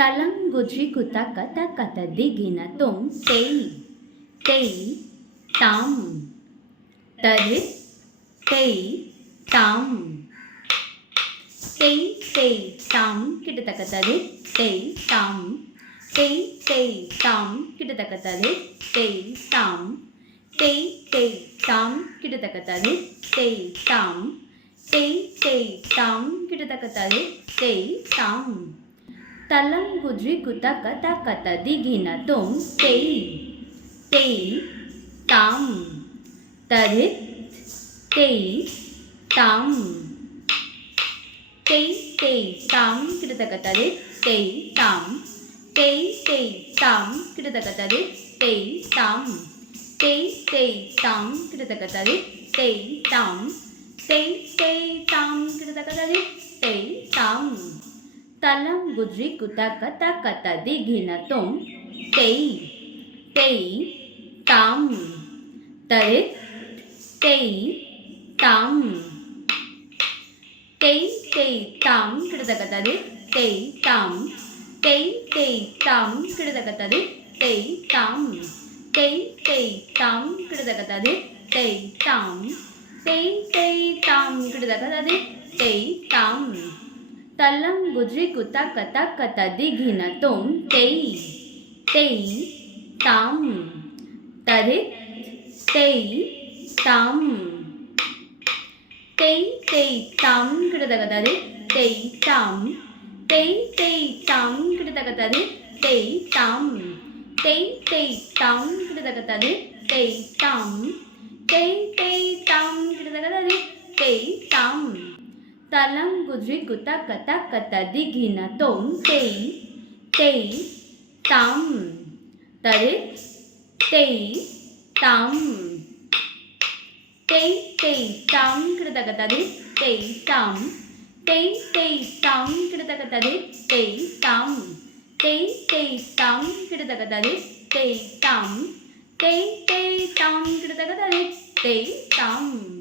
தலங்குஜி குத கத கத திகின தொம் தெய் தெய் தாம் தரு தெய் தாம் தெய் தெய் தாம் கிட்டத்தக்க தரு தெய் தாம் தெய் தெய் தாம் கிட்டத்தக்க தரு தெய் தாம் தெய் தெய் தாம் கிட்டத்தக்க தரு தெய் தாம் தெய் தெய் தாம் கிட்டத்தக்க தரு தெய் தாம் தலங்குஜி குத கத கத திகின தொம் தெய் தெய் தாம் தரு தெய் தாம் தெய் தெய் தாம் கிட்டத்தக்க தரு தெய் தாம் தெய் தெய் தாம் கிட்டத்தக்க தரு தெய் தாம் தெய் தெய் தாம் கிட்டத்தக்க தரு தெய் தாம் தெய் தெய் தாம் கிட்டத்தக்க தரு தெய் தாம் தலங்குஜி குத கத கத திகின தொம் தெய் தெய் தாம் தரு தெய் தாம் தெய் தெய் தாம் கிட்டத்தக்க தரு தெய் தாம் தெய் தெய் தாம் கிட்டத்தக்க தரு தெய் தாம் தெய் தெய் தாம் கிட்டத்தக்க தரு தெய் தாம் தெய் தெய் தாம் கிட்டத்தக்க தரு தெய் தாம் தலங்குஜி குத கத கத திகின தொம் தெய் தெய் தாம் தரு தெய் தாம் தெய் தெய் தாம் கிட்டத்தக்க தரு தெய் தாம் தெய் தெய் தாம் கிட்டத்தக்க தரு தெய் தாம் தெய் தெய் தாம் கிட்டத்தக்க தரு தெய் தாம் தெய் தெய் தாம் கிட்டத்தக்க தரு தெய் தாம் தலங்குஜி குத கத கத திகின தொம் தெய் தெய் தாம் தரு தெய் தாம் தெய் தெய் தாம் கிட்டத்தக்க தரு தெய் தாம் தெய் தெய் தாம் கிட்டத்தக்க தரு தெய் தாம் தெய் தெய் தாம் கிட்டத்தக்க தரு தெய் தாம் தெய் தெய் தாம் கிட்டத்தக்க தரு தெய் தாம்